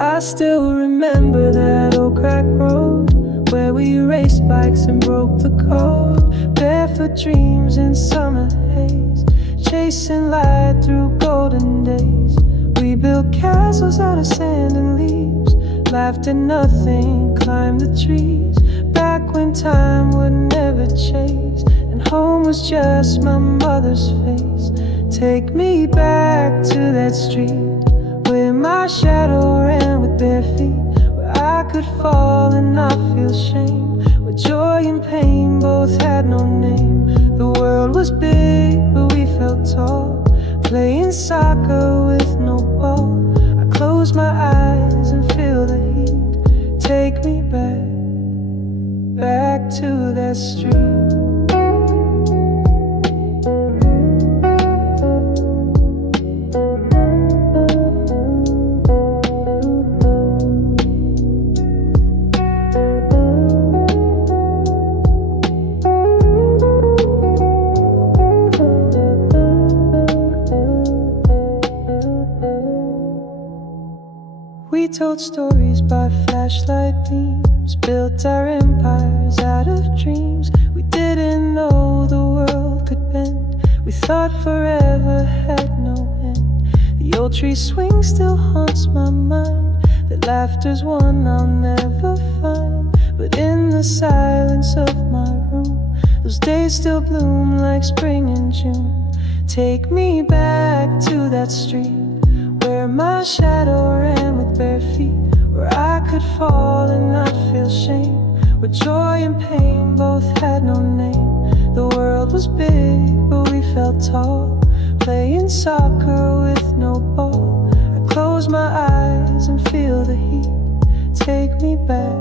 I still remember that old crack road where we raced bikes and broke the code. Barefoot dreams in summer haze, chasing light through golden days. We built castles out of sand and leaves, laughed at nothing, climbed the trees. Back when time would never chase and home was just my mother's face. Take me back to that street where my shadow ran with bare feet, where I could fall and not feel shame, where joy and pain both had no name. The world was big but we felt tall, playing soccer with no ball. I close my eyes and feel the heat. Take me back, back to that street. We told stories by flashlight beams, built our empires out of dreams. We didn't know the world could bend, we thought forever had no end. The old tree swing still haunts my mind, that laughter's one I'll never find. But in the silence of my room, those days still bloom like spring and June. Take me back to that street where my shadow ran with bare feet, where I could fall and not feel shame, where joy and pain both had no name. The world was big but we felt tall, playing soccer with no ball. I close my eyes and feel the heat. Take me back,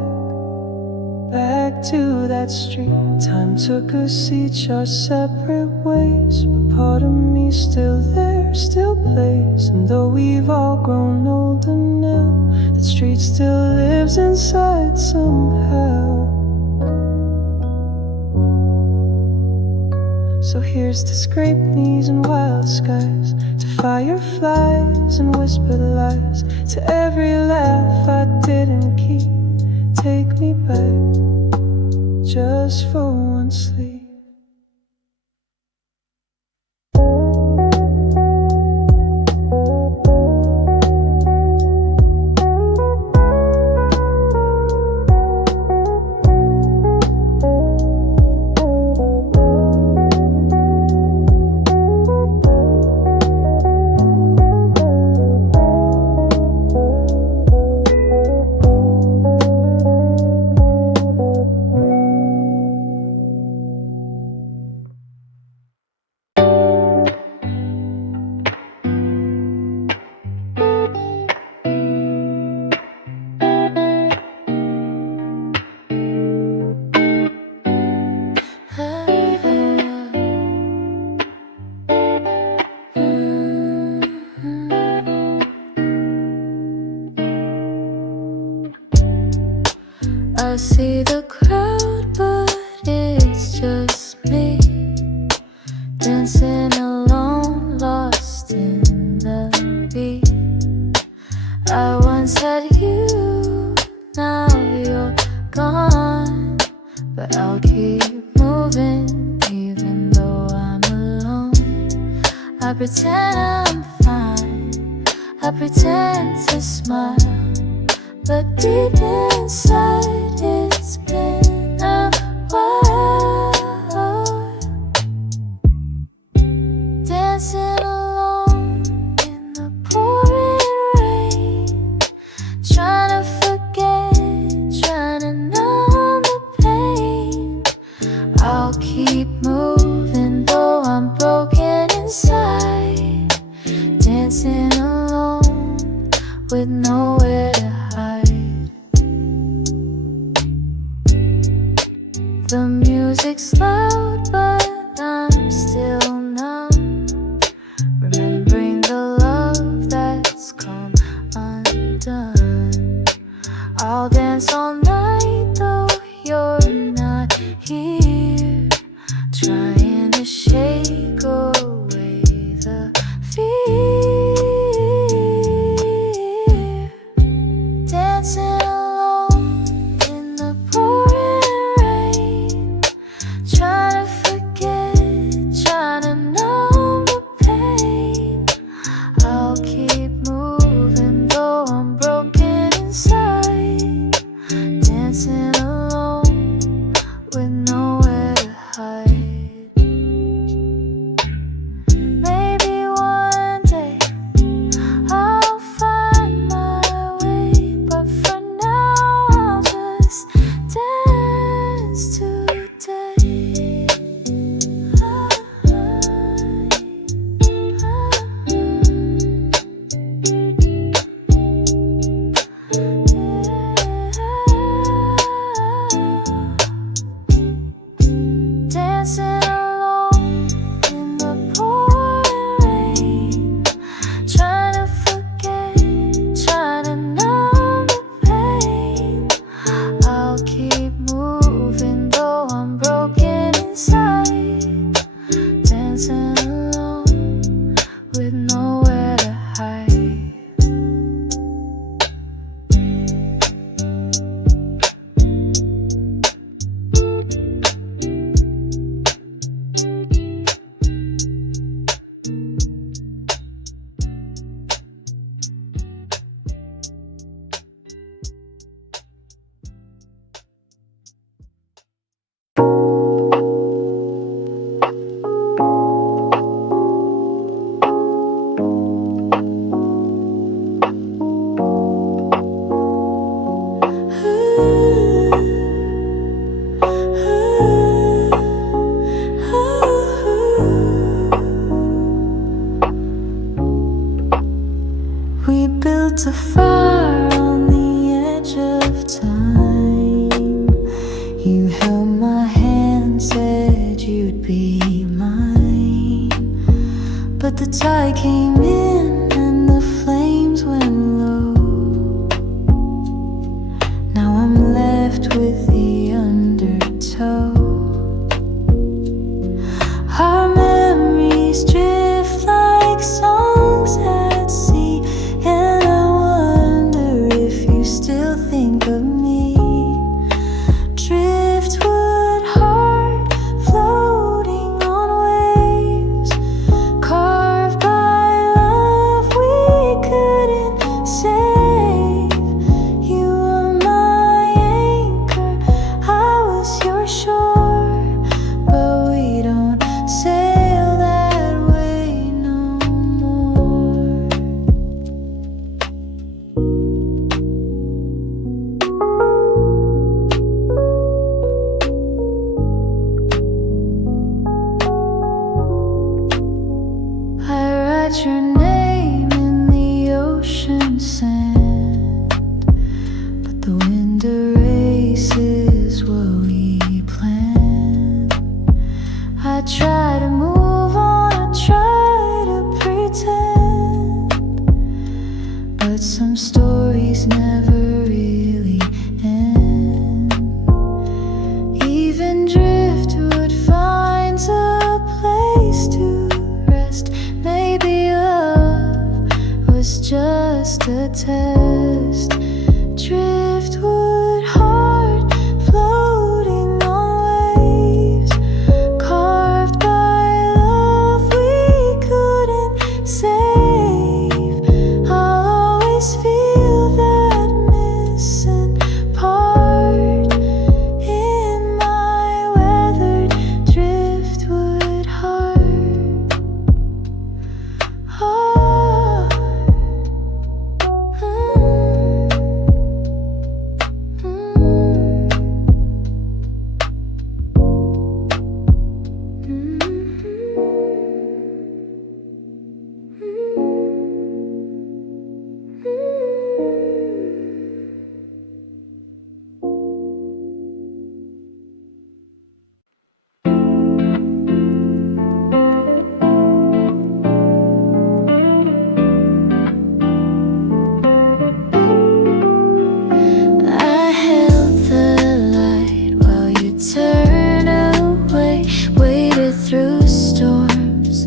back to that street. Time took us each our separate ways, but part of me still there, still plays. And though we've all grown older now, that street still lives inside somehow. So here's to scraped knees and wild skies, to fireflies and whispered lies, to every laugh I didn't keep. Take me back, just for one sleep. I see the crowd, but it's just me, dancing alone, lost in the beat. I once had you, now you're gone, but I'll keep moving even though I'm alone. I pretend I'm fine, I pretend to smile, but deep inside it's been a while. Dancing alone in the pouring rain, trying to forget, trying to numb the pain. I'll keep moving though I'm broken inside, dancing alone with nowhere to hide. The music's loud, but I'm still numb, remembering the love that's come undone. I'll dance all night though you're not here, trying to shake away the fear. We built a fire on the edge of time. You held my hand, said you'd be mine. But the tide came in and the flames went low. Now I'm left with the undertow. Our memories drift like songs at sea, and I wonder if you still think of me. Driftwood heart floating on waves, carved by love we couldn't save. You were my anchor, I was your shore, but we don't sail that way no more. I write your name in the ocean sand, but the wind erases what we planned. I try to move on, I try to pretend, but some stories never really end. Even driftwood finds a place to rest. Maybe love was just a test. Driftwood heart floating on waves, carved by love we couldn't save. I'll always feel that missing part in my weathered driftwood heart. I held the light while you turned away, waited through storms,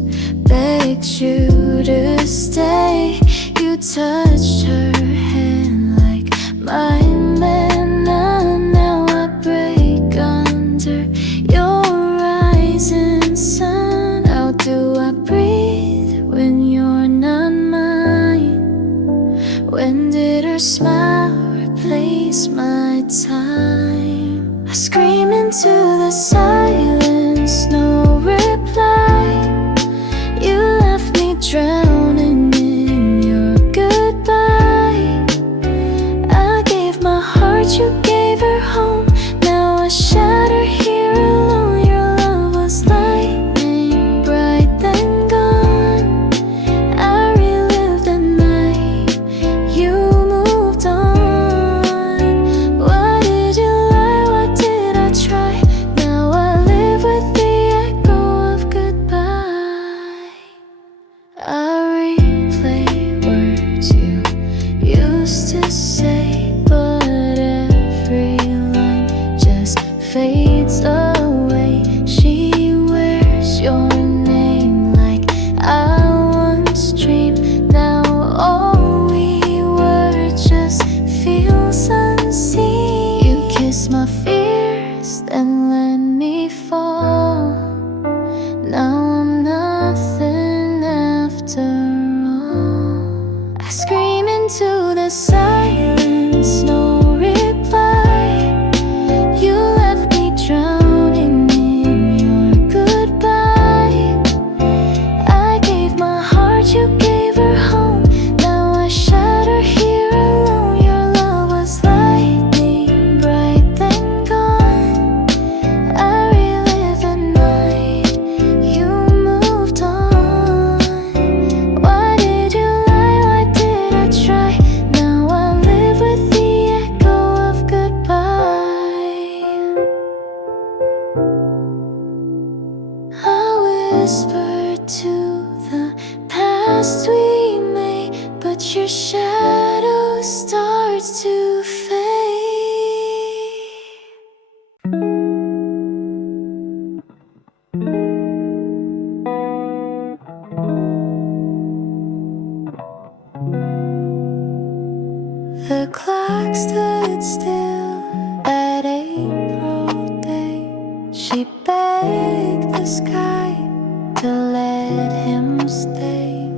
begged you to stay. You touched her hand like my manna. Now I break under your rising sun. How do I breathe when you're not mine? When did her smile replace my time? I scream into the silence, no reply. You left me drowning in your goodbye. I gave my heart, you gave her home. Now I shatter here alone. Your love was lightning, bright then gone. I relived the night you moved on. Why did you lie? What did I try? Now I live with the echo of goodbye. I replay words you used to say, but every line just fades away. She wears your name like I once dreamed. Now all we were just feels unseen. You kiss my fears, then let me fall. Now I'm nothing after all. I scream into the silence, no reply. You left me drowning in your goodbye. I gave my heart, you gave her home. Now I shatter here alone. Your love was lightning, bright then gone. I relive the night you moved on. Why did you lie? What did I watch your shadow starts to fade. The clock stood still that April day. She begged the sky to let him stay,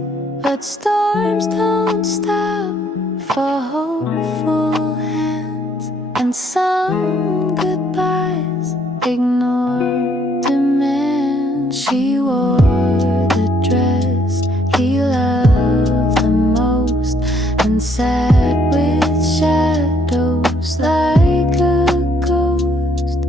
but storms don't stop for hopeful hands, and some goodbyes ignore demands. She wore the dress he loved the most and sat with shadows like a ghost.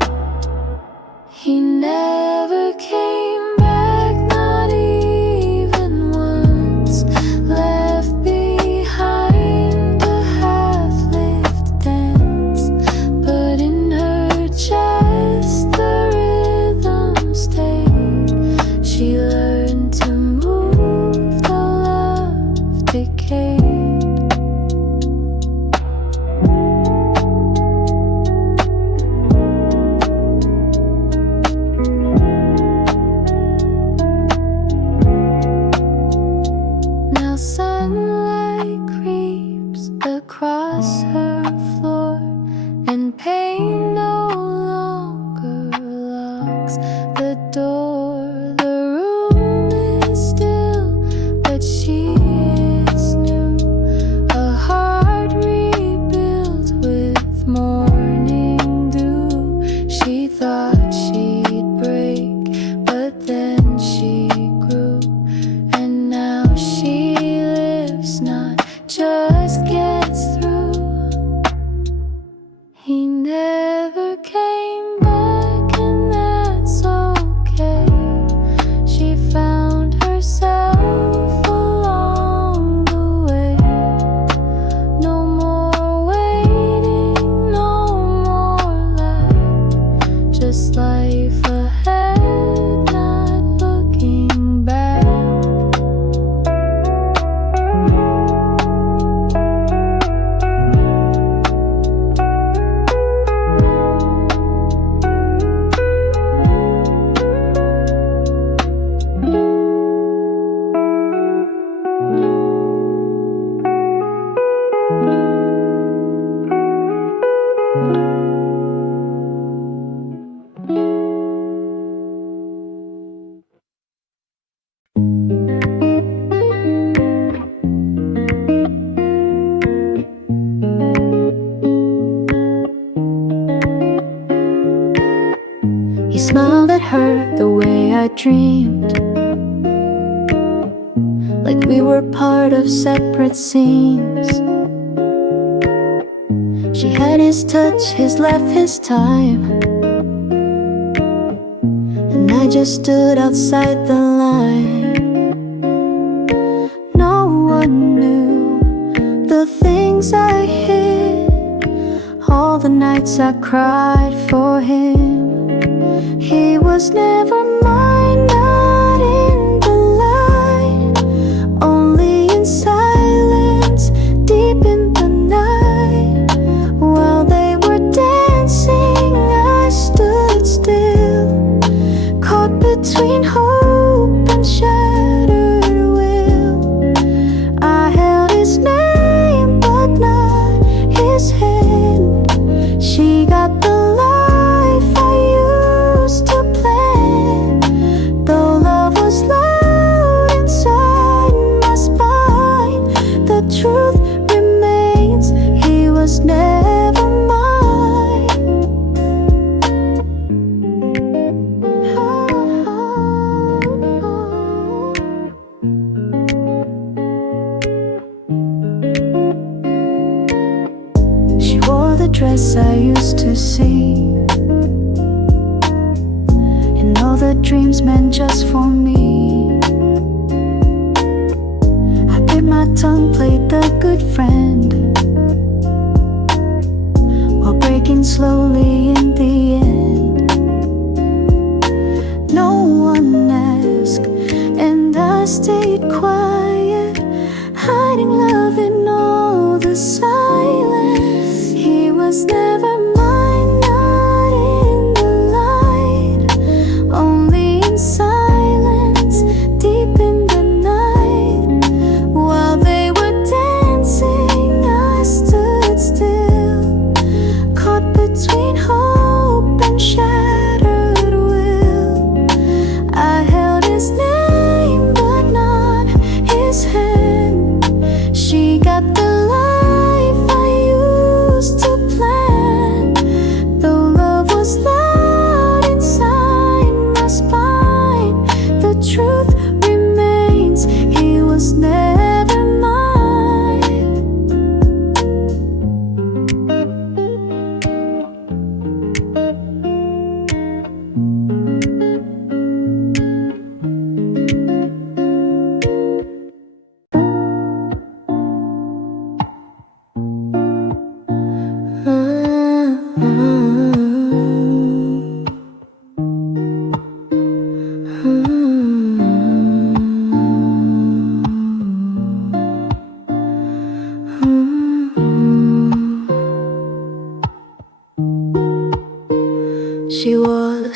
He never came back, not even once. Left behind a half-lived dance, but in her chest the rhythm stayed. She learned to move though love decayed. Now sunlight creeps across her floor, and pain no longer locks the door. The room is still, but she is new. A heart rebuilt with morning dew. She thought she'd break, but then she grew, and now she lives, not just gets through. He never came back, and that's okay. She found herself along the way. No more waiting, no more lack, just life ahead, not looking back. He smiled at her the way I dreamed, like we were part of separate scenes. She had his touch, his laugh, his time, and I just stood outside the line. No one knew the things I hid, all the nights I cried for him. He was never mine, not in the light, only in silence, deep in the night. While they were dancing, I stood still, caught between hope and shattered will. I held his name, but not his hand. She got the life I used to plan, though love was loud inside my spine. The truth remains, he was never mine. She wore the dress I used to see, and all the dreams meant just for me. I bit my tongue, played the good friend, while breaking slowly in the end. No one asked, and I stayed quiet, hiding love in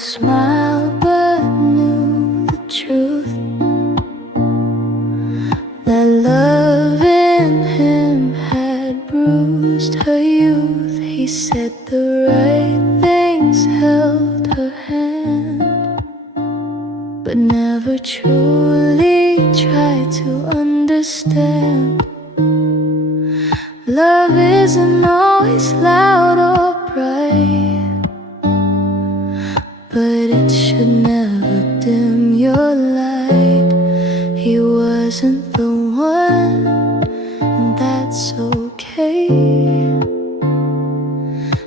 smile but knew the truth, that love in him had bruised her youth. He said the right things, held her hand, but never truly tried to understand. Love isn't always loud or bright, but it should never dim your light. He wasn't the one, and that's okay.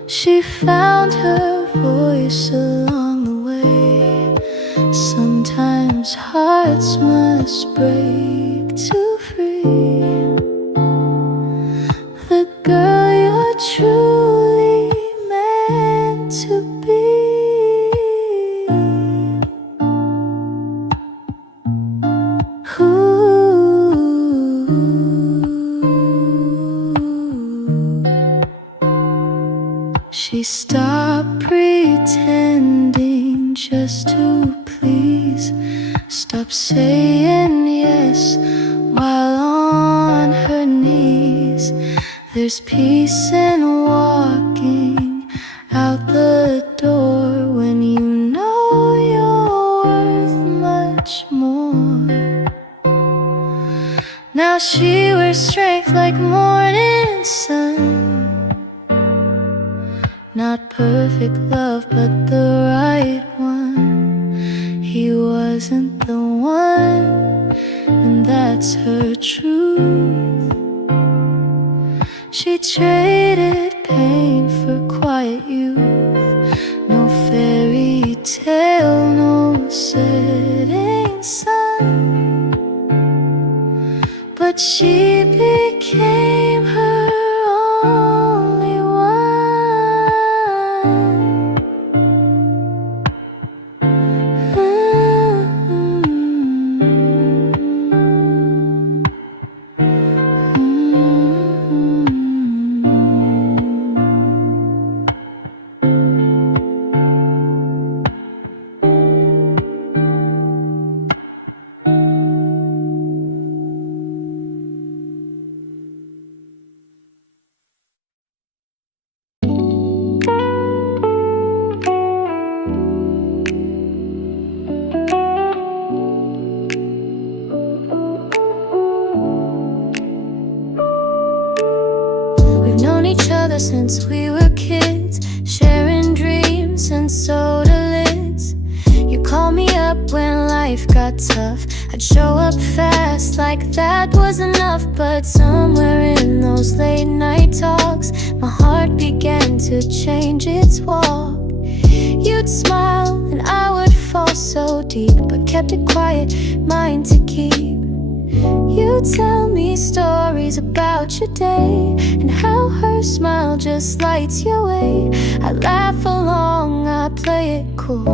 She found her voice along the way. Sometimes hearts must break to free the girl you're truly meant to be. She stopped pretending just to please, stopped saying yes while on her knees. There's peace in walking out the door when you know you're worth much more. Now she wears strength like morning sun. Not perfect love, but the right one. He wasn't the one, and that's her truth. She traded pain for quiet youth. No fairy tale, no setting sun, but she became her only one. Since we were kids, sharing dreams and soda lids. You call me up when life got tough. I'd show up fast like that was enough. But somewhere in those late night talks, my heart began to change its walk. You'd smile and I would fall so deep, but kept it quiet, mine to keep. You tell me stories about your day and how her smile just lights your way. I laugh along, I play it cool,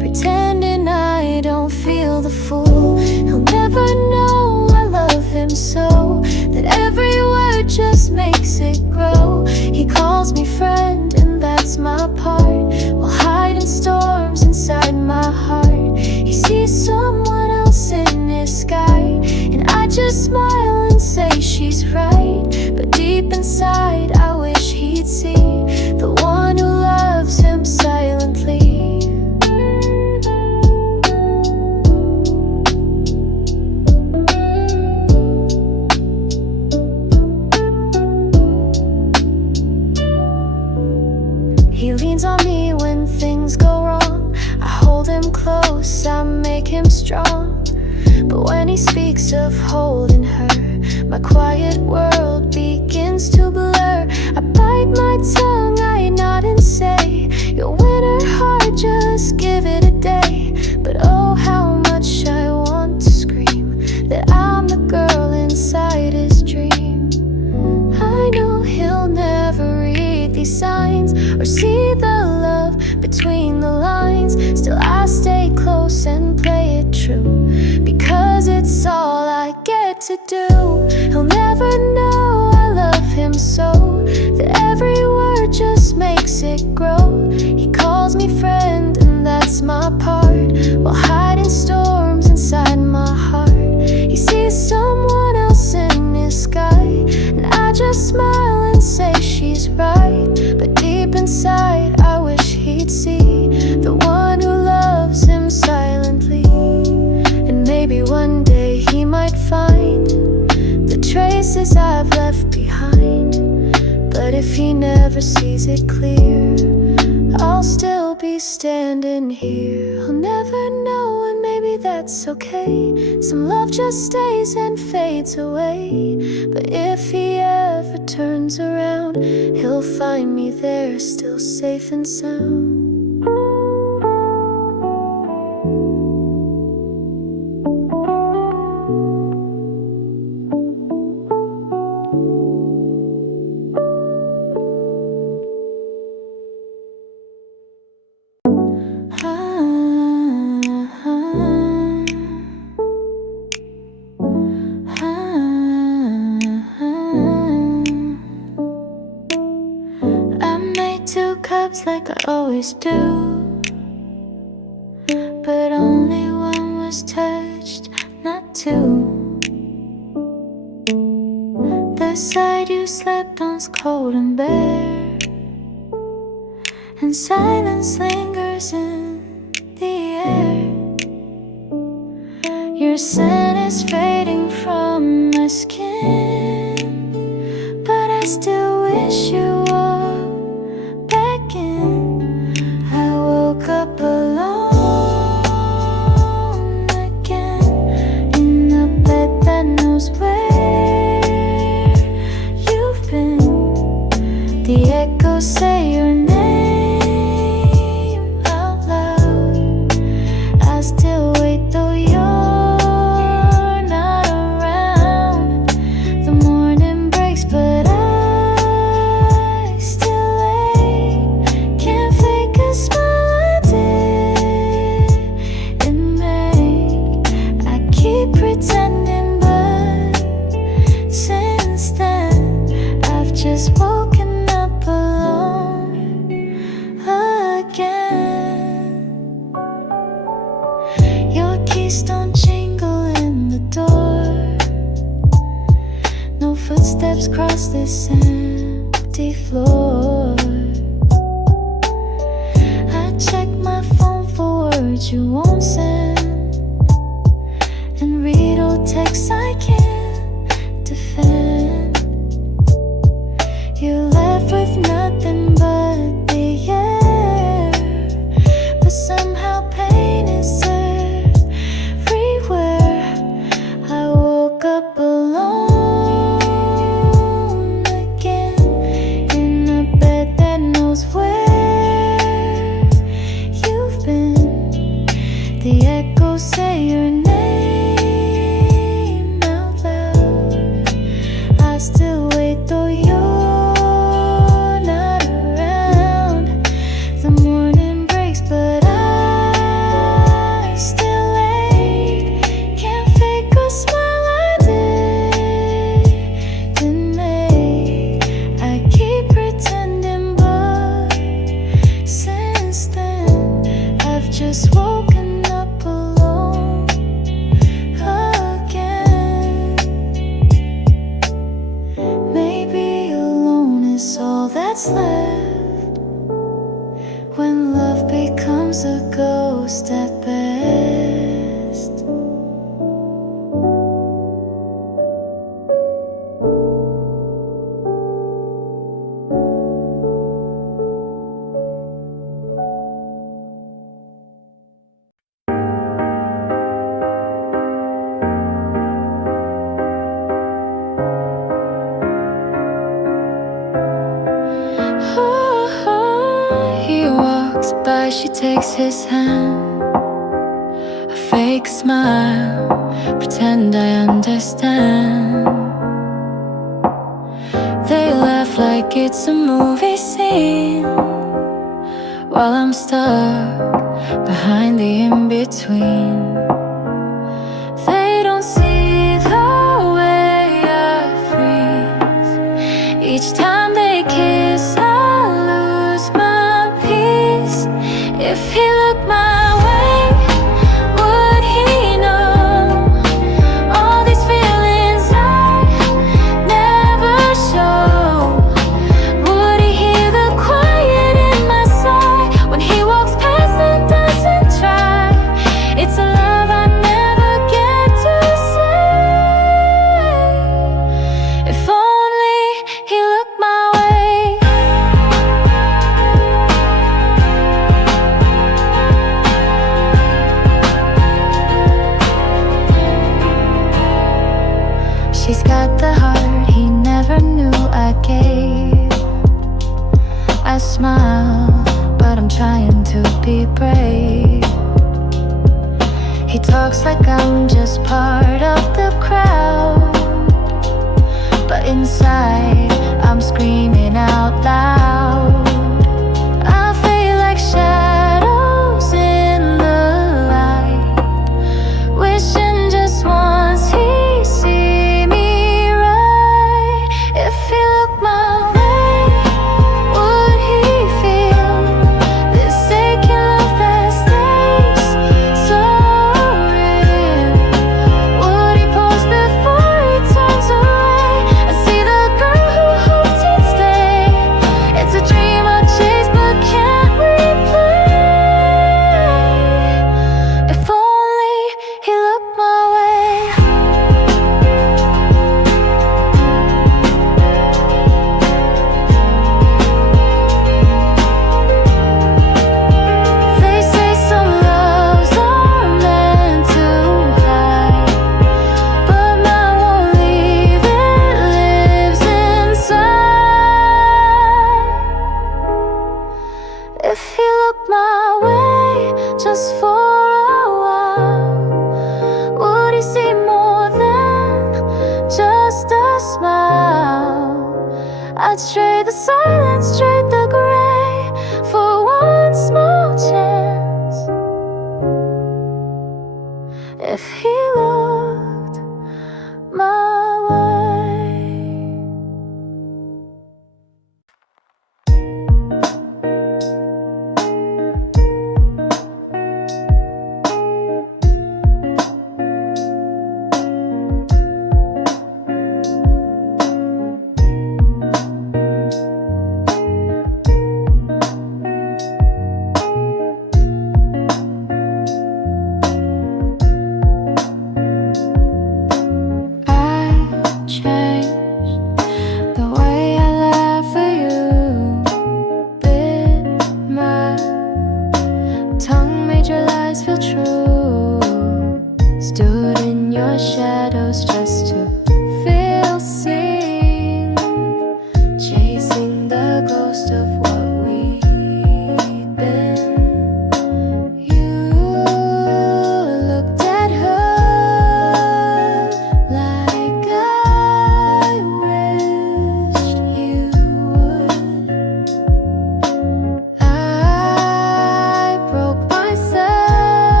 pretending I don't feel the fool. He'll never know I love him so, that every word just makes it grow. He calls me friend and that's my part, while hiding storms inside my heart. He sees someone else in his sky, and I just smile and say she's right. But deep inside I wish he'd see the one who loves him silently. He leans on me when things go wrong. I hold him close, I make him strong. But when he speaks of holding her, my quiet world begins to blur. I bite my tongue, I nod and say, you'll win her heart, just give it a day. But oh, how much I want to scream that I'm the girl inside his dream. I know he'll never read these signs or see the love between the lines. Still I stay close and play it true, because it's all I get to do. He'll never know I love him so, that every word just makes it grow. He calls me friend and that's my my part while hiding storms inside my heart. He sees someone else in his sky, and I just smile and say she's right. But deep inside I wish he'd see the one who loves him silently. And maybe one day he might find the traces I've left behind. But if he never sees it clear, I'll still be standing here. I'll never know, and maybe that's okay. Some love just stays and fades away. But if he ever turns around, he'll find me there, still safe and sound. Like I always do, but only one was touched, not two. The side you slept on's cold and bare, and silence lingers in the air. Your scent is fading from my skin, but I still wish you up alone again in a bed that knows where you've been. The echoes say your name out loud. I still wait though you're not around. The morning breaks but I still wait. Can't fake a smile pretending, but since then I've just woken up alone again. Your keys don't jingle in the door, no footsteps cross this empty floor. I check my phone for words you won't send, and read old texts I can't defend. You left with nothing but the air, but somehow pain is everywhere. I woke up alone again in a bed that knows where you've been. The echoes say your name still wait though you're not around. The morning breaks but I still wait. Can't fake a smile I didn't make. I keep pretending but since then I've just woken up alone again. Maybe alone is all that's left when love becomes a ghost at best. She takes his hand, a fake smile, pretend I understand. They laugh like it's a movie scene, while I'm stuck behind the in-between. They don't see the way I freeze. Each time they kiss I lose my peace. If he looked my way, talks like I'm just part of the crowd, but inside I'm screaming out loud. I feel like shadows in the light, wishing just once he'd see me right. If he looked my way, would he feel this aching love that stays so real? Would he pause before he turns away? I see the girl who hoped he'd stay. It's a dream I chase but can't replay. If only he looked my way. They say some loves are meant to hide, but mine won't leave, it lives inside. If he looked my way just for a while, would he see more than just a smile? I'd trade the silence, trade the gray for one small chance. If he looked my way.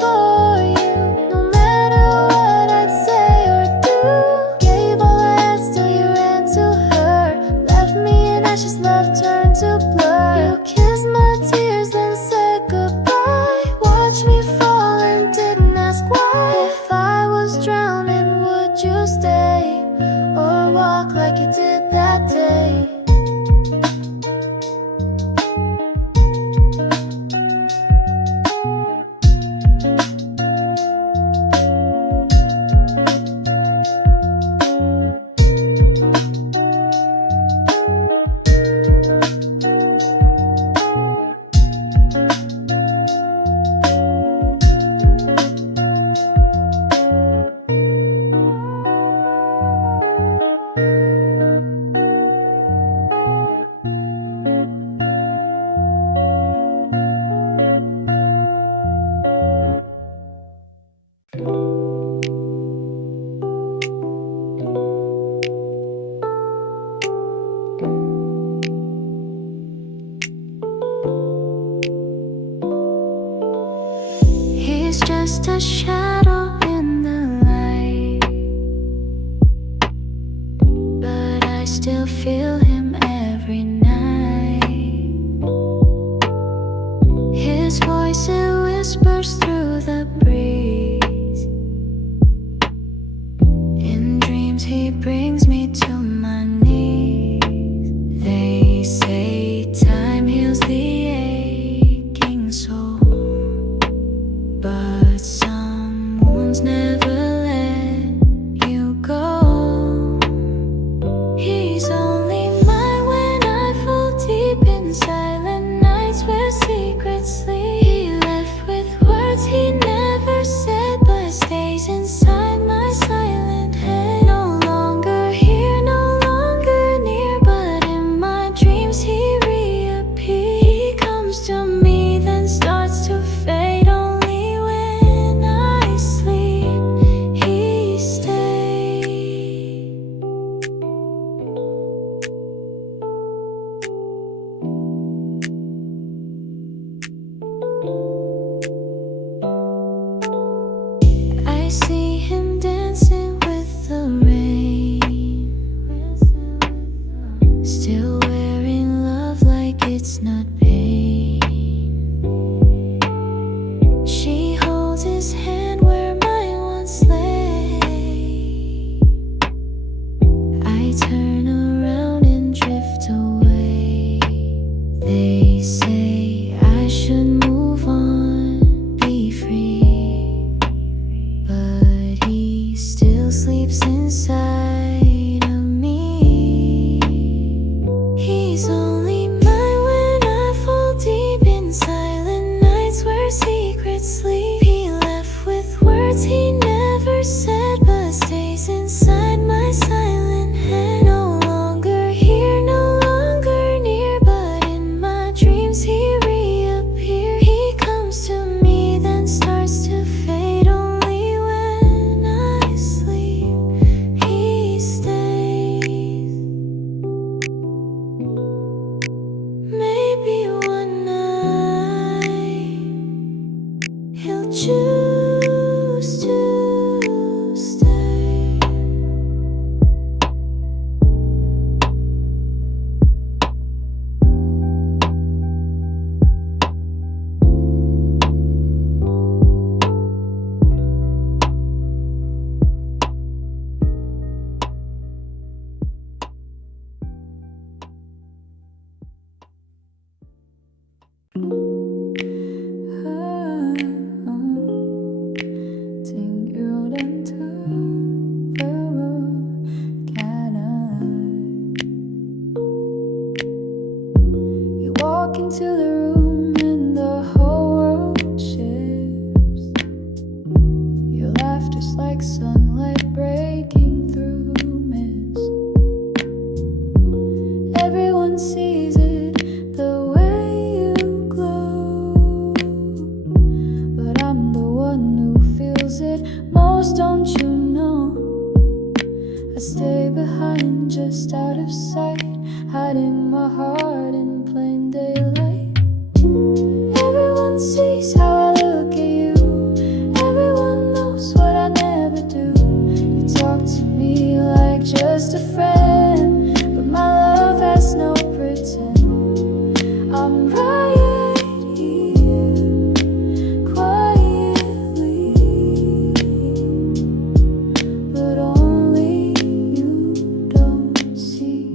For just a shadow in the light, but I still feel him every night. His voice, it whispers through the breeze. In dreams he brings me to my knees. They say time heals the aching soul, but some wounds never let you go. He's only mine when I fall deep in silent nights where secrets sleep. He left with words he never said, but stays inside my silent head. No longer here, no longer near, but in my dreams he reappears. He comes to me, then starts to fade. Only when I sleep, he stays. I see him dancing with the rain, still wearing love like it's not pain. She holds his hand where mine once lay. I turn around and drift away. They say I should move on, be free, but he still sleeps inside of me. He's only mine when I fall deep in silent nights where secrets sleep. He left with words he never said, but stays inside my silent head. No longer here, no longer near, but in my dreams he reappears. He comes to me, then starts to fade. Only when I sleep, he stays. Maybe one night he'll choose to stay. You walk into the room and the whole world shifts. Your laughter's like sunlight breaking through mist. Everyone sees it the way you glow, but I'm the one who feels it most, don't you know? I stay behind, just out of sight, hiding my heart in plain daylight. Everyone sees how I look at you. Everyone knows what I never do. You talk to me like just a friend, but my love has no pretend. I'm right here, quietly, but only you don't see.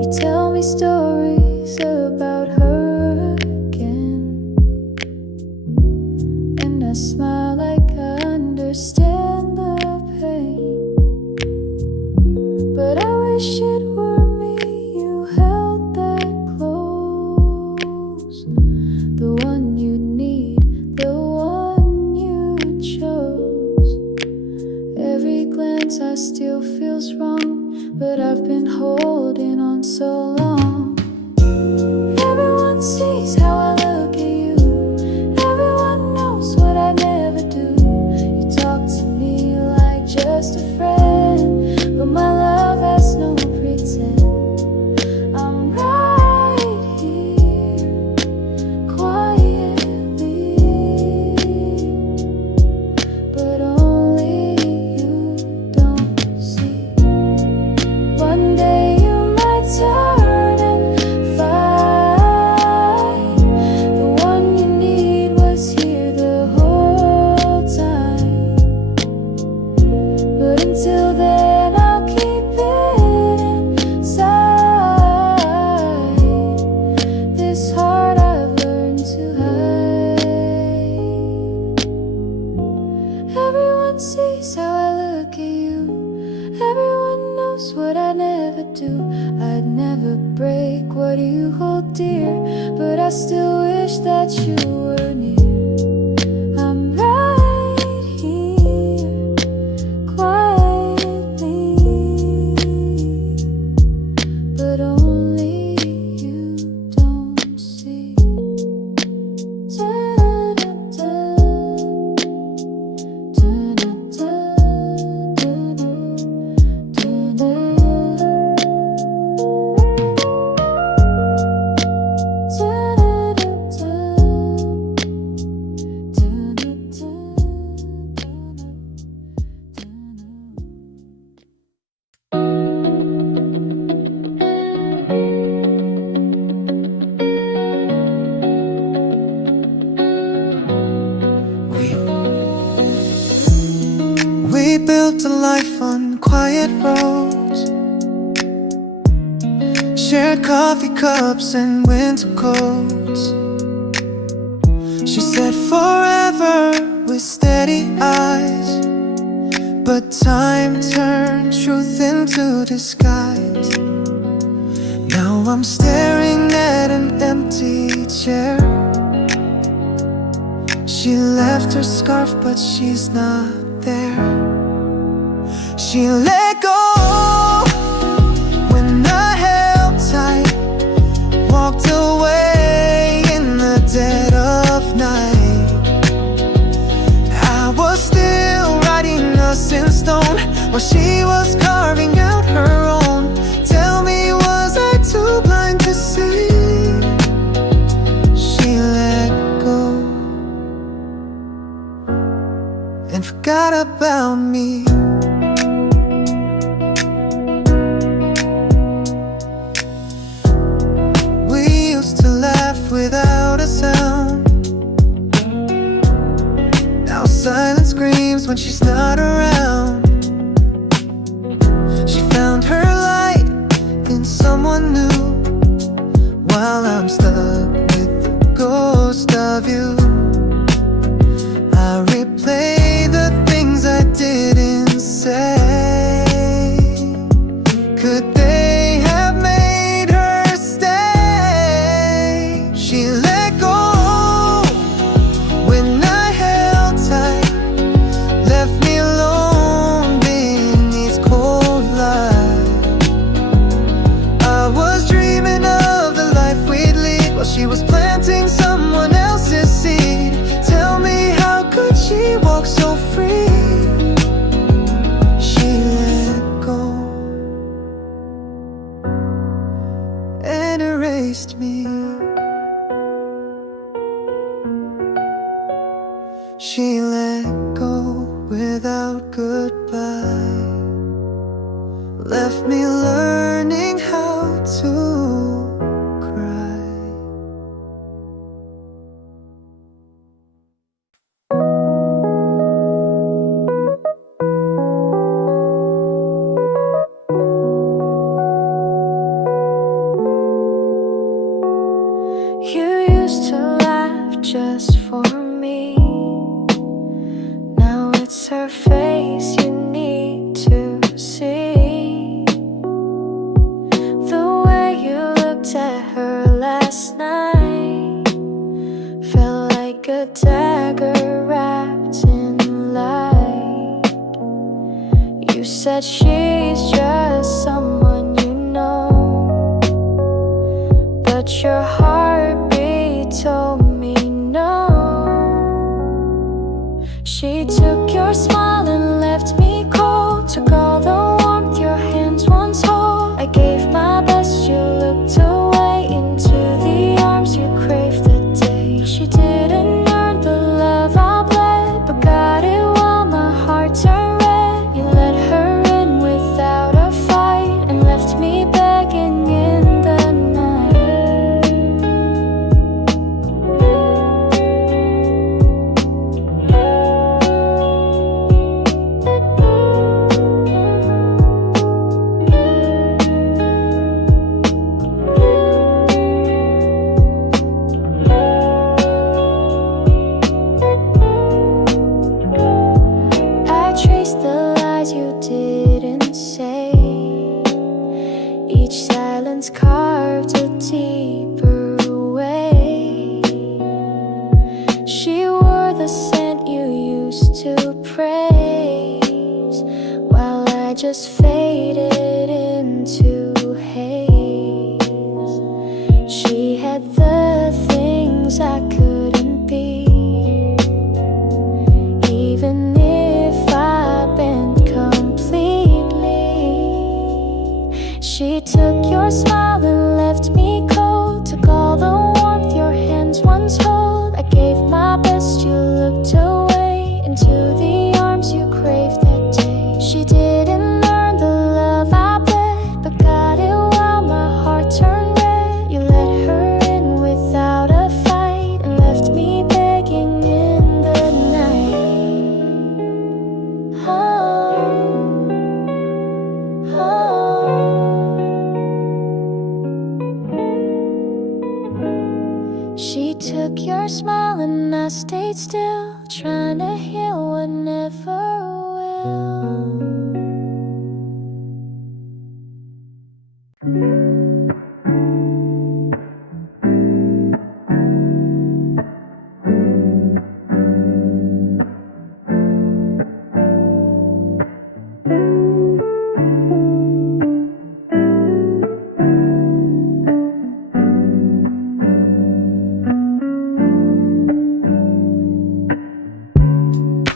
You tell me stories about her again, and I smile like I understand the pain. But I wish it were me you held that close, the one you need, the one you chose. Every glance I still feels wrong, but I've been holding on so long. Everyone sees how I look at you. Everyone knows what I never do. You talk to me like Everyone sees how I look at you. Everyone knows what I never do. I'd never break what you hold dear, but I still wish that you were near. I'm right here, quietly, but only you don't see. We built a life on quiet roads, shared coffee cups and winter coats. She said forever with steady eyes, but time turned truth into disguise. Now I'm staring at an empty chair. She left her scarf but she's not there. She let go when I held tight, walked away in the dead of night. I was still writing us in stone while she was carving out her own. Tell me, was I too blind to see? She let go and forgot about me. We used to laugh without a sound. Now silence screams when she's not around. She found her light in someone new, while I'm stuck with the ghost of you. I replay the things I didn't say. Could they have made her stay? She let go when I held tight, left me alone beneath cold light. I was dreaming of the life we'd lead while she was planting someone else's seed. Tell me, how could she walk so free? She let go and erased me. She let go without goodbye, left me learning how to cry. You used to laugh just for me. Now it's her face you need to see. The way you looked at her last night felt like a dagger wrapped in light. You said she's just someone you know, but your heartbeat told me no. She took your smile and left me cold, took all the warmth your hands once hold. I gave my best, you looked away into the arms you craved that day. She didn't earn the love I bled, but got it while my heart turned red. You let her in without a fight and left me begging in the night. carved a deeper way. She wore the scent you used to praise, while I just faded into haze. She had the things I couldn't be, even if I bent completely. She took your smile and left me cold, took all the warmth your hands once held. I gave my best, you looked away into the arms you craved that day. She didn't earn the love I bled, but got it while my heart turned red. You let her in without a fight and left me begging in the night. She took your smile and I stayed still, trying to heal what never will.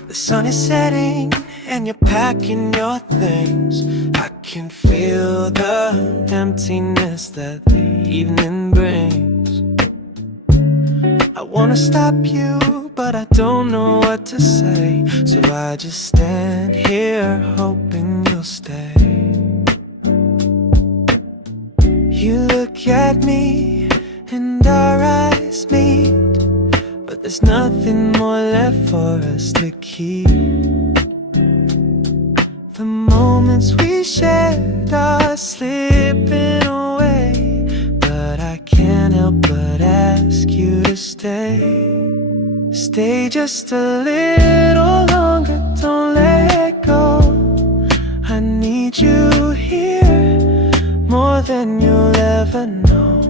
The sun is setting and you're packing your things. I can feel the emptiness that the evening brings. I wanna stop you, but I don't know what to say, so I just stand here hoping you'll stay. You look at me and our eyes meet, but there's nothing more left for us to keep. The moments we shared are slipping away, but I can't help but ask you to stay. Stay just a little longer, don't let go. I need you here more than you'll ever know.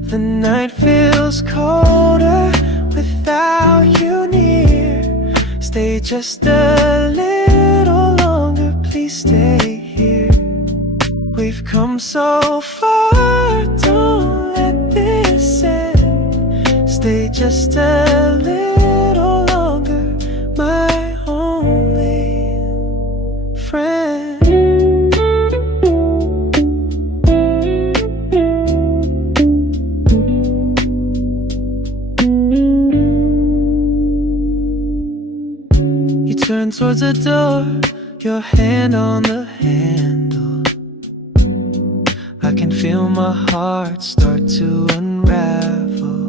The night feels colder without you near. Stay just a little longer, please stay here. We've come so far, don't let this end. Stay just a little longer, my only friend. Turn towards the door, your hand on the handle. I can feel my heart start to unravel.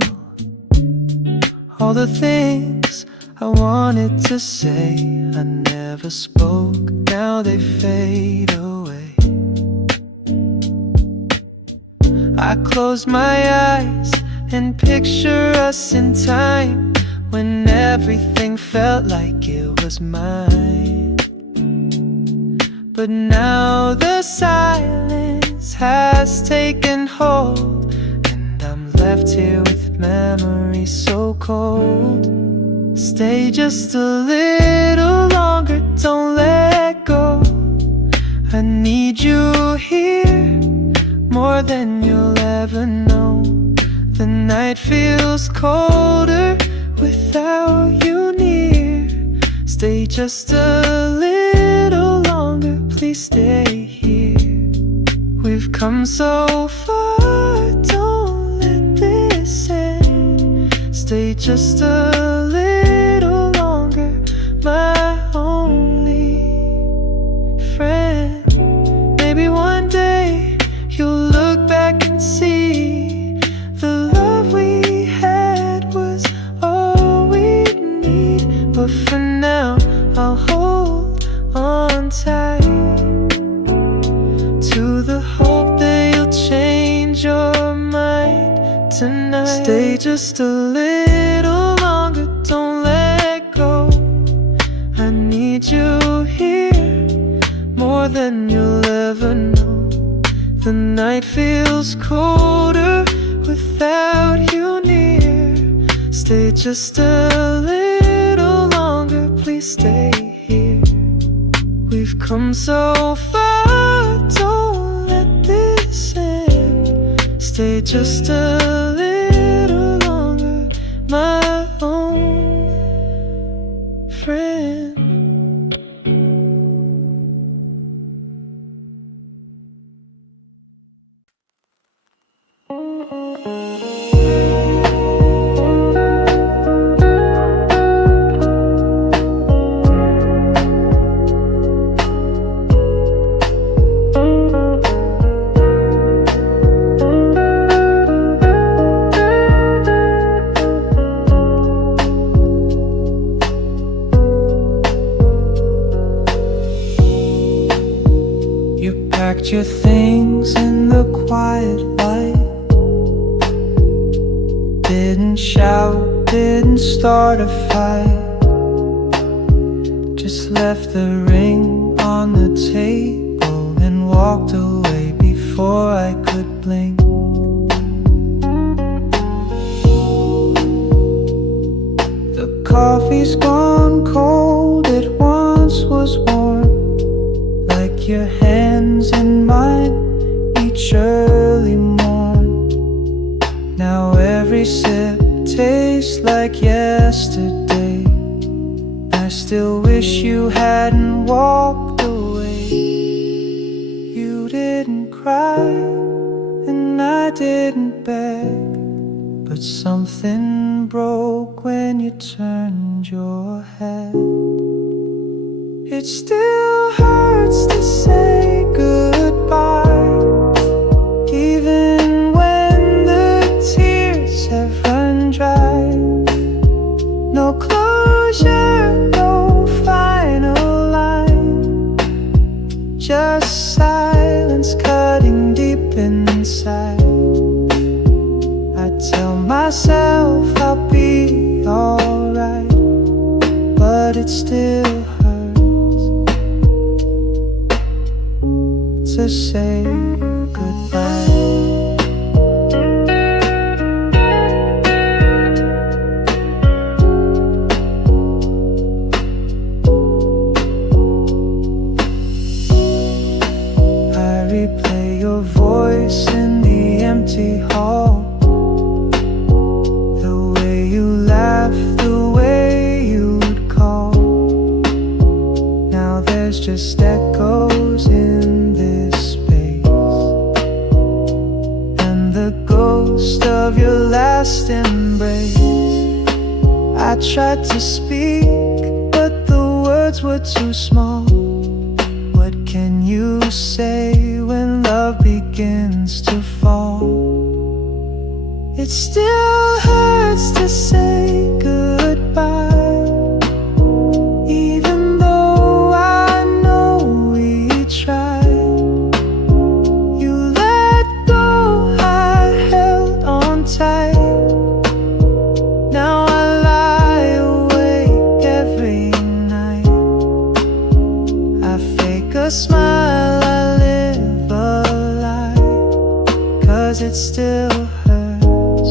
All the things I wanted to say, I never spoke, now they fade away. I close my eyes and picture us in time, when everything felt like it was mine. But now the silence has taken hold, and I'm left here with memories so cold. Stay just a little longer, don't let go. I need you here more than you'll ever know. The night feels colder without you near. Stay just a little longer, please stay here. We've come so far, don't let this end. Stay just a little longer, my only friend. Maybe one day you'll look back and see the love we had was all we need. But for now, I'll hold on tight to the hope that you'll change your mind tonight. Stay just a little longer, don't let go. I need you here more than you'll ever know. The night feels colder without you near. Stay just a little longer, please stay here. We've come so far, don't let this end. Stay just a little longer, my own friend. Packed your things in the quiet light. Didn't shout, didn't start a fight. Just left the ring on the table and walked away before I could blink. The coffee's gone cold, it once was warm, like your hands in mine each early morn. Now every sip tastes like yesterday. I still wish you hadn't walked away. You didn't cry and I didn't beg, but something broke when you turned your head. It still hurts to say goodbye, even when the tears have run dry. No closure, no final line, just silence cutting deep inside. I tell myself I'll be alright, but it still to say goodbye. I replay your voice in the empty hall, the way you laugh, the way you'd call. Now there's just echoes in this space, and the ghost of your last embrace. I tried to speak, but the words were too small. What can you say when love begins to fall? It still hurts to say goodbye, smile, I live a lie, 'cause it still hurts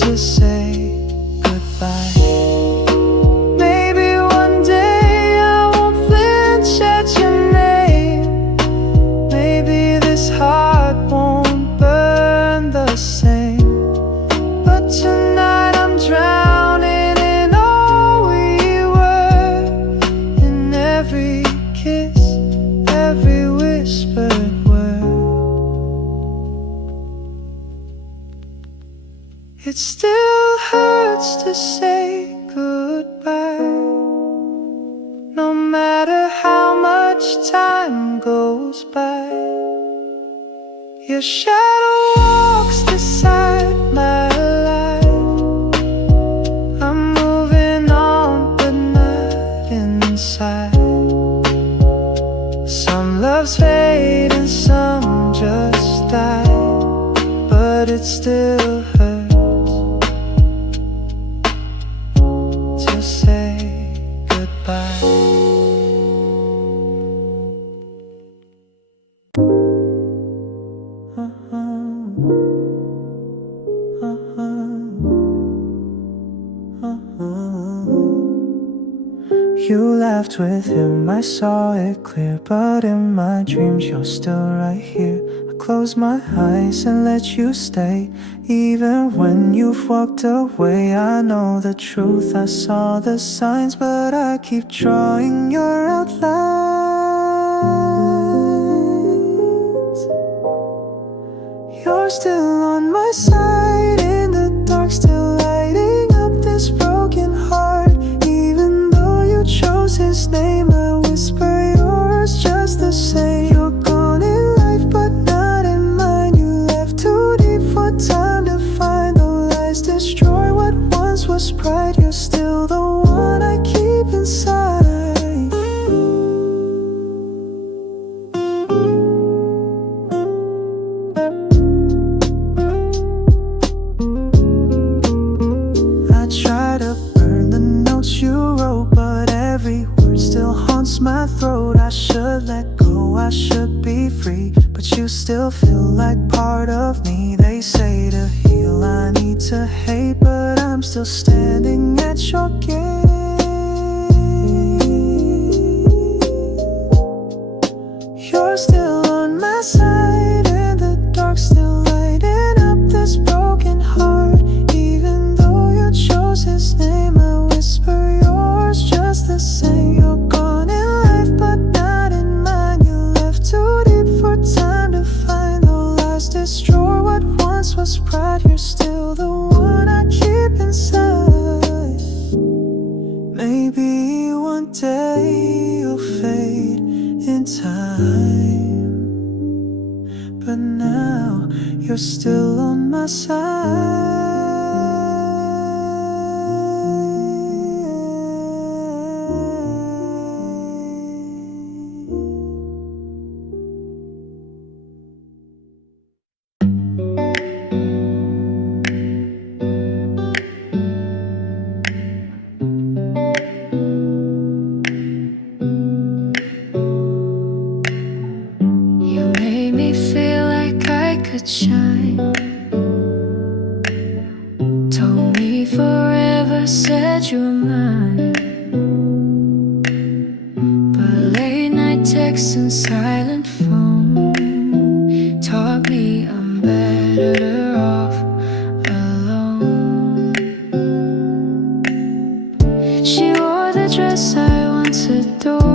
to say goodbye. Maybe one day I won't flinch at your name. Maybe this heart won't burn the same, but tonight I'm drowning in all we were, in every kiss, every whispered word. It still hurts to say goodbye, no matter how much time goes by. Your shadow walks beside my life. I'm moving on, but not inside. Some loves fade and some just die, but it still hurts to say goodbye. You laughed with him, I saw it clear, but in my dreams you're still right here. I close my eyes and let you stay. Even when you've walked away, I know the truth, I saw the signs, but I keep drawing your outlines. You're still on my side, in the dark, still lighting up this broken heart. Even though you chose his name, I whisper yours just the same. You're gone in life, but not in mine. You left too deep for time to find. The lies destroy what once was pride. You're still the one I keep inside. I try to burn the notes you wrote, but every word still haunts my throat. I should let go, I should be free, but you still feel like part of me. They say to heal I need to hate, but I'm still standing at your gate. You're still on my side, in the dark, still lighting up this broken heart. Even though you chose his name, I whisper yours just the same. You're gone in life, but not in mine. You left too deep for time to find. The lies destroy what once was pride. You're still the one I keep inside. Maybe one day you'll fade in time, but now you're still on my side. You made me feel like I could shine. Told me forever, said you were mine. But late night texts and silent phone taught me I'm better off alone. She wore the dress I once adored.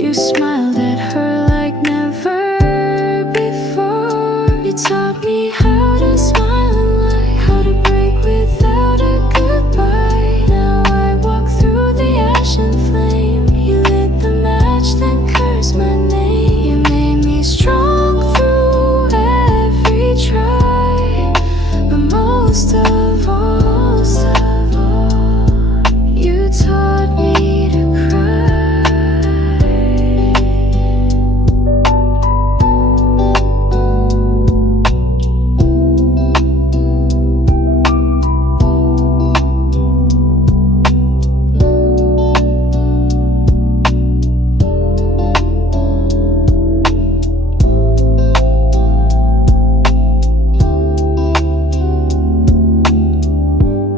You smiled at her like never before. You taught me how to smile and lie, how to break without a goodbye. Now I walk through the ashen flame. You lit the match, then cursed my name. You made me strong through every try, but most of all, you taught me to cry.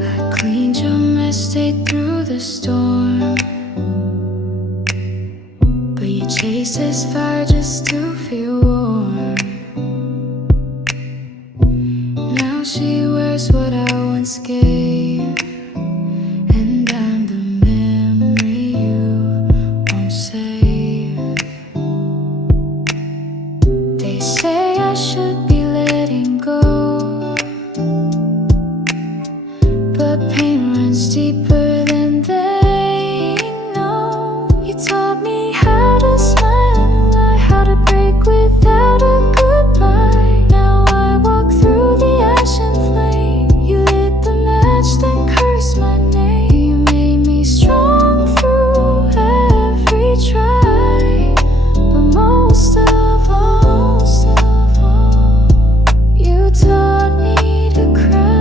I cleaned your mess, stayed through the storm, but you chased this fire just to feel warm. Now she wears what I once gave, and I'm the memory you won't save. They say I should be letting go, but pain runs deeper than they know. You taught me how to smile and lie, how to break without a goodbye. Now I walk through the ashen flame. You lit the match, then cursed my name. You made me strong through every try, but most of all, you taught me to cry.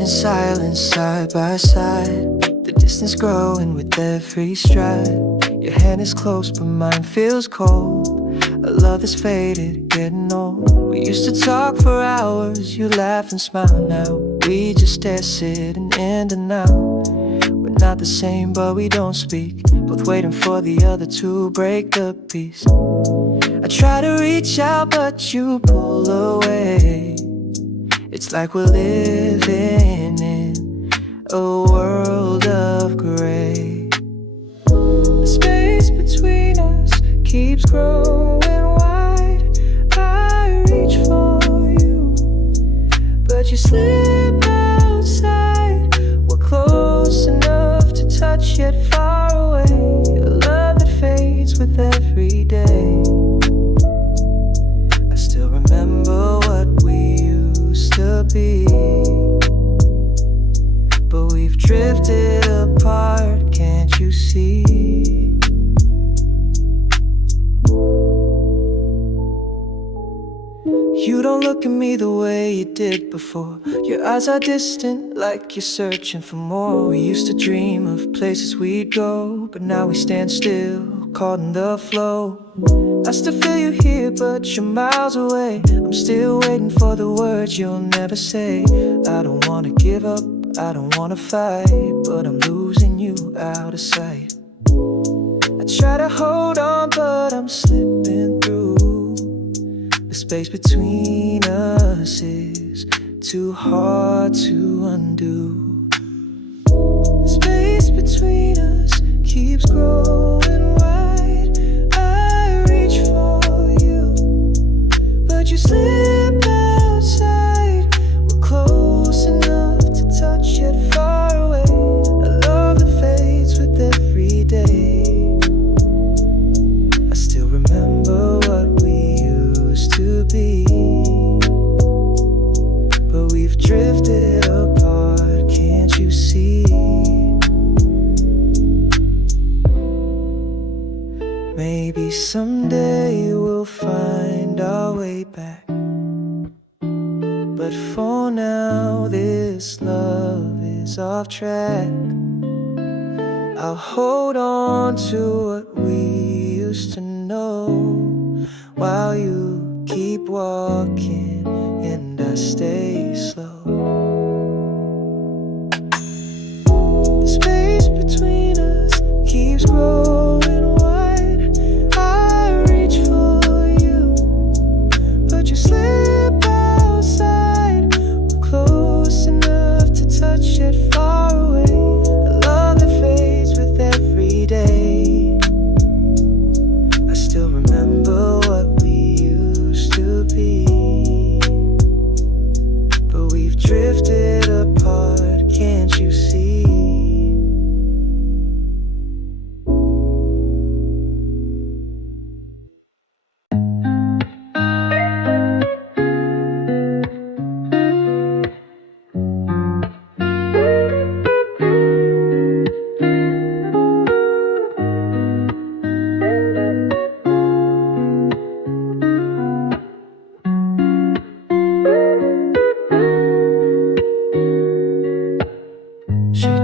in silence side by side, the distance growing with every stride. Your hand is close but mine feels cold. A love that's faded, getting old. We used to talk for hours, you laugh and smile now. We just stare sitting in and out. We're not the same but we don't speak, both waiting for the other to break the peace. I try to reach out but you pull away. It's like we're living in a world of gray. The space between us keeps growing wide. I reach for you, but you slip outside. We're close enough to touch yet far away. A love that fades with every day. I still remember what we used to be, but we've drifted apart, can't you see? You don't look at me the way you did before. Your eyes are distant, like you're searching for more. We used to dream of places we'd go, but now we stand still, caught in the flow. I still feel you here, but you're miles away. I'm still waiting for the words you'll never say. I don't wanna give up, I don't wanna fight, but I'm losing you out of sight. I try to hold on, but I'm slipping through. The space between us is too hard to undo. The space between us keeps growing wide. I reach for you, but you slip outside. We're close enough to touch yet far away. A love that fades with every day. I still remember what we used to be, but we've drifted apart, can't you see? Maybe someday we'll find our way back, but for now this love is off track. I'll hold on to what we used to know, while you keep walking and I stay slow. The space between us keeps growing wide. I reach for you, but you slip outside. We're close enough to touch yet far away. A love that fades with every day. I still remember what we used to be, but we've drifted apart, can't you see?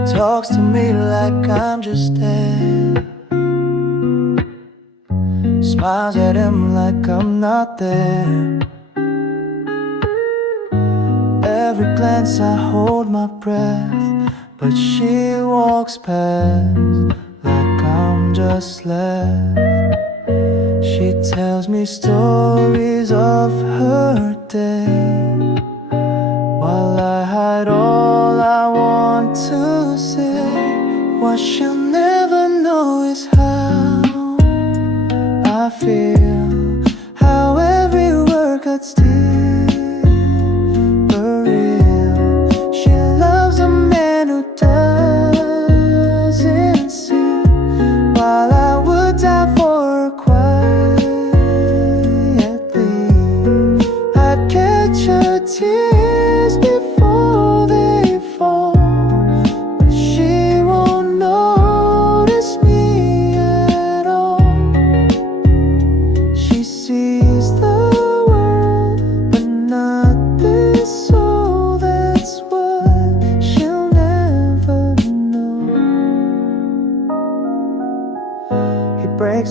Talks to me like I'm just there, smiles at him like I'm not there. Every glance I hold my breath, but she walks past like I'm just left. She tells me stories of her day, while I hide all I want to say. What she'll never know is how I feel, how every word cuts deep but real. She loves a man who doesn't see, while I would die for her quietly. I'd catch her tears before they fall, but she won't notice me at all. She sees the world but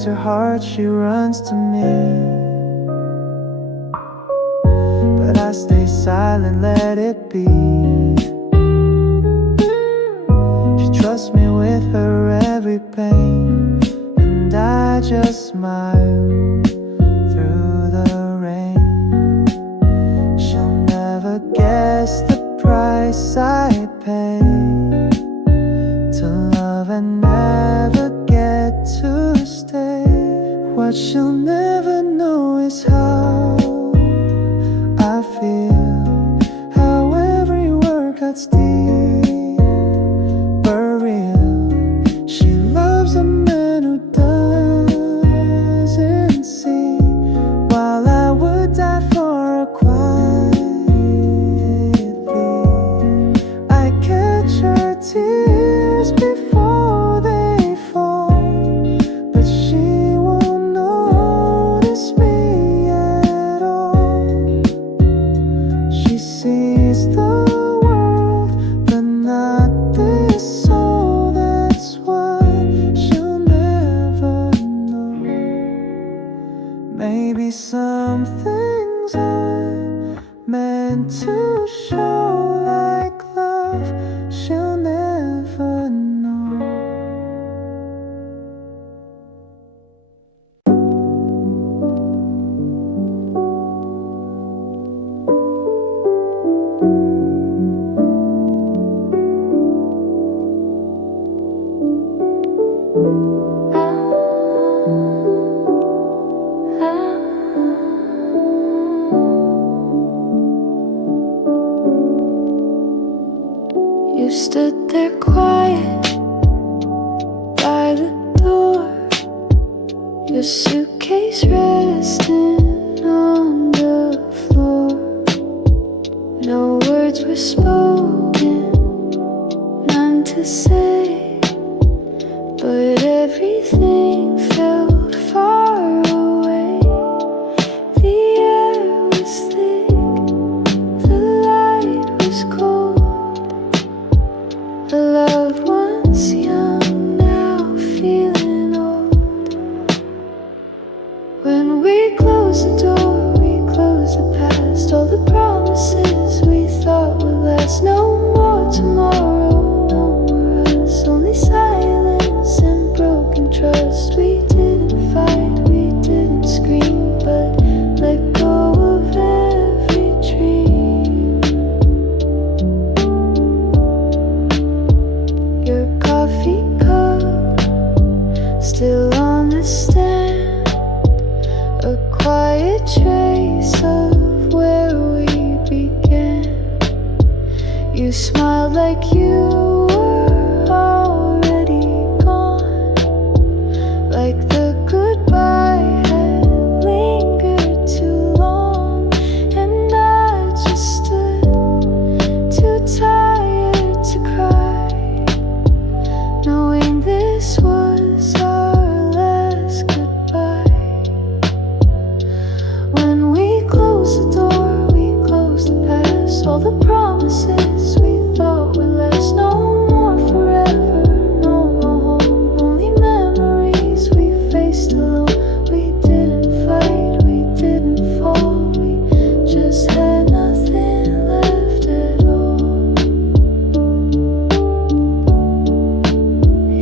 breaks her heart, she runs to me. But I stay silent, let it be. She trusts me with her every pain, and I just smile through the rain. She'll never guess the price I pay to love and never get to stay. What she'll never know is how I feel, how every word cuts deep but real. She loves a man who doesn't see, while I would die for her quietly. I catch her tears before they fall, but she won't notice me at all. She sees the world, but not this soul. That's what she'll never know. Maybe some things are meant to show, like love, she'll never know. You stood there quiet by the door, your suitcase resting on the floor. No words were spoken, none to say, but everything felt far away. The air was thick, the light was cold. A loved one's young, now feeling old. When we close the door, we close the past. All the promises we thought would last. No more tomorrow, no more us. Only silence and broken trust. We didn't fight, we didn't scream, but let go of every dream. Your coffee cup still on the stand, a quiet trace of where we began. You smiled like you were already gone, like the goodbye had lingered too long. And I just stood too tired to cry, knowing this was our last goodbye. When we close the door, we close the past. All the promises we thought would last. No more forever, no more home. Only memories we faced alone. We didn't fight, we didn't fall. We just had nothing left at all.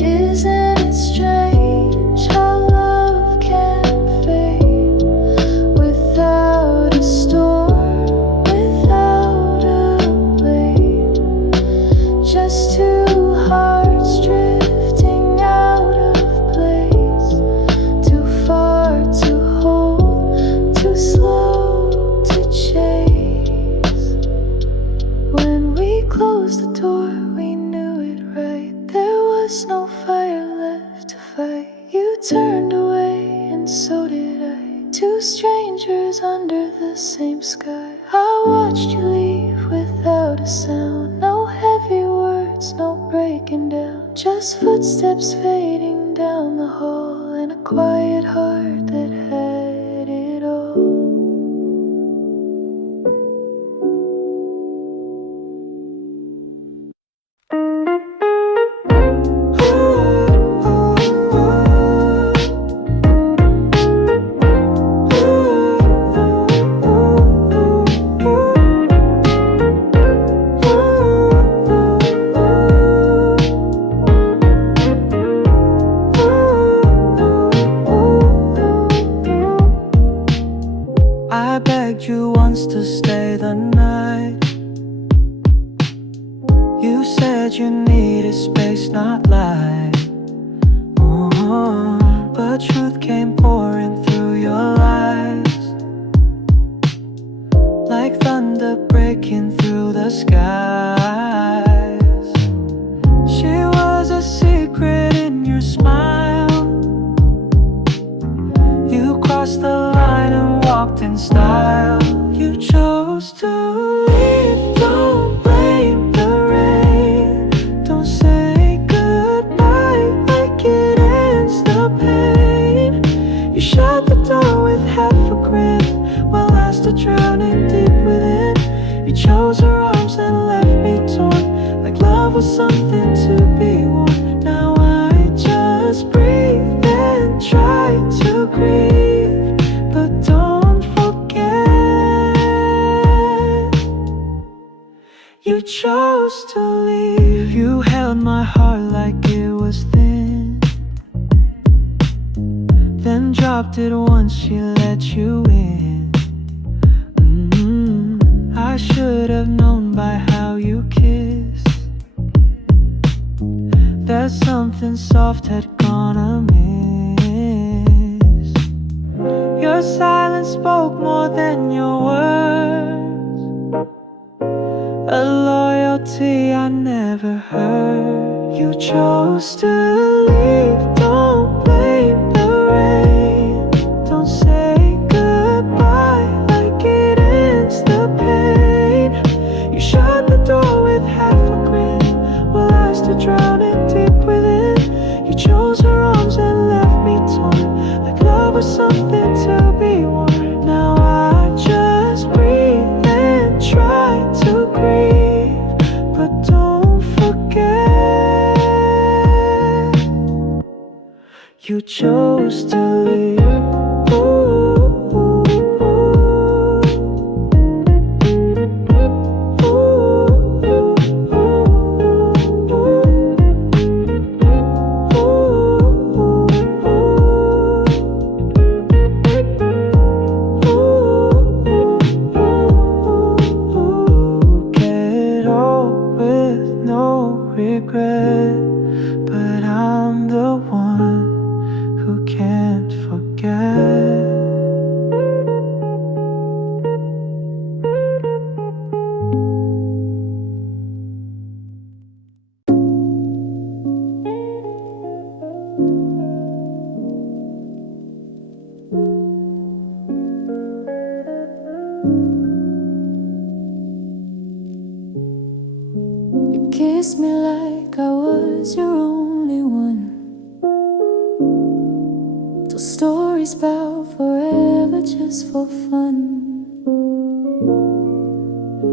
Isn't it strange how love can fade without a storm, without a blade? Just two hearts drifting out of place, too far to hold, too slow to chase. When we closed the door, we knew it right. There was no fire left to fight. You turned away, and so did I. Two strangers under the same sky. I watched you leave without a sound. No heavy words, no breaking down. Just footsteps fading down the hall, and a quiet heart that had it all. to stay the night. You said you needed space, not light. But truth came pouring through your lies, like thunder breaking through the skies. She was a secret in your smile. You crossed the line and walked in style. You chose to leave, don't blame the rain. Don't say goodbye like it ends the pain. You shut the door with half a grin, while I stood drowning deep within. You chose her arms and left me torn, like love was something to be worn. Now I just breathe and try to grieve, but don't forget, you chose to leave. You held my heart like it was thin, then dropped it once she let you in. I should have known by how you kiss that something soft had gonna miss. Your silence spoke more than your words, a loyalty I never heard. You chose to leave, don't blame the rain. Don't say goodbye like it ends the pain. You shut the door with half a grin, while I stood drowning deep within. You chose her arms and left me torn, like love was something to be worn. Now I just breathe and try to grieve, but don't forget, you chose to leave. Get old with no regret, but I'm the one who can't forget. You kissed me like I was your only one. Told stories about forever just for fun.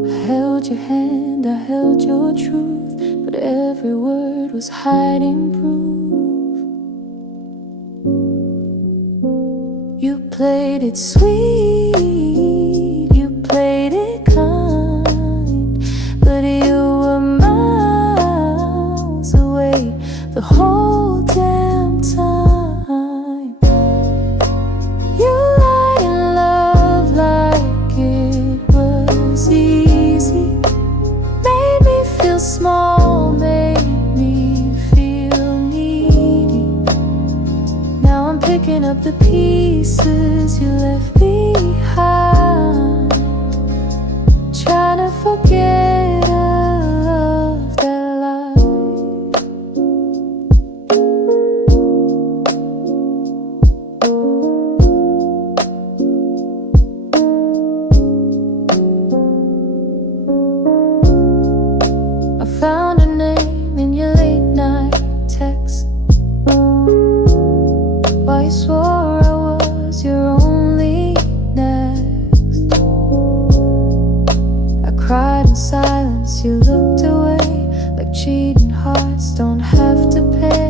I held your hand, I held your truth, but every word was hiding proof. You played it sweet, you played it kind, but you were miles away the whole damn time. You lied in love like it was easy, made me feel small, made me feel needy. Now I'm picking up the pieces you left behind, trying to forget a love that lied. I found a name in your late night text, while you swore I was your only next. I cried in silence, you looked away, like cheating hearts don't have to pay.